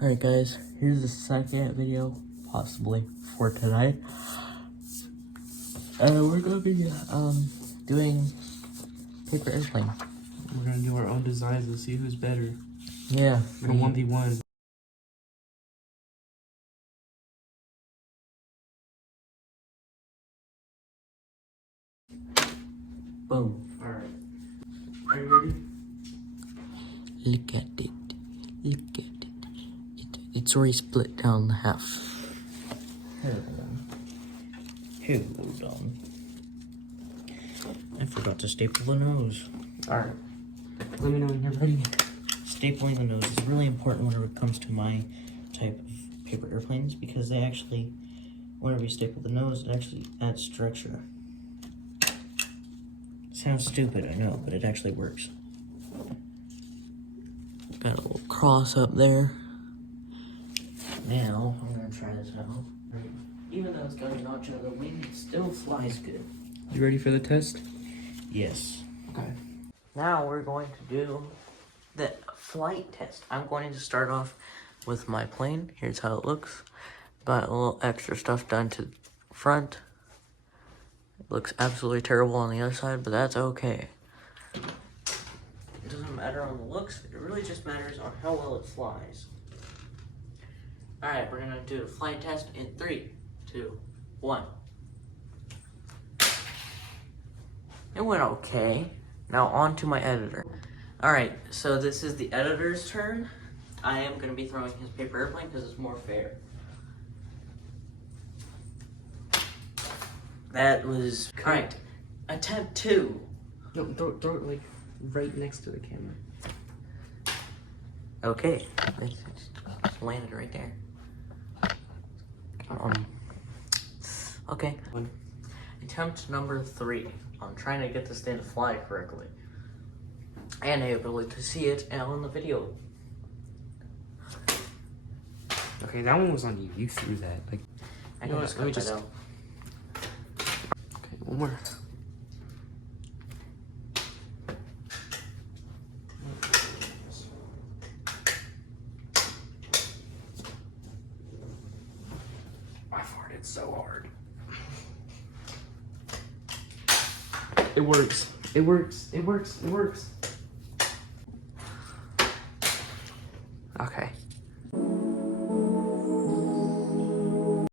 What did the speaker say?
Alright guys, here's the second video, possibly, for tonight. We're gonna be, doing paper airplane. We're gonna do our own designs and see who's better. Yeah. In a 1v1. Boom. Alright. Are you ready? Look at it. Look at it. It's already split down in half. Hello, Dom. I forgot to staple the nose. Alright. Let me know when you're ready. Stapling the nose is really important whenever it comes to my type of paper airplanes because they actually, whenever you staple the nose, it actually adds structure. Sounds stupid, I know, but it actually works. Got a little cross up there. Now, I'm gonna try this out. Even though it's got a notch on the wing, it still flies good. You ready for the test? Yes. Okay. Now we're going to do the flight test. I'm going to start off with my plane. Here's how it looks. Got a little extra stuff done to the front. It looks absolutely terrible on the other side, but that's okay. It doesn't matter on the looks. It really just matters on how well it flies. Alright, we're gonna do a flight test in 3, 2, 1. It went okay. Now on to my editor. Alright, so this is the editor's turn. I am gonna be throwing his paper airplane because it's more fair. That was correct. Attempt 2. No, throw it like right next to the camera. Okay, it's landed right there. Okay. Attempt number 3 on trying to get this thing to fly correctly. And able to see it on the video. Okay, that one was on you. You threw that. Like, I know, let me just. Okay, one more. I farted so hard. It works. It works. It works. It works.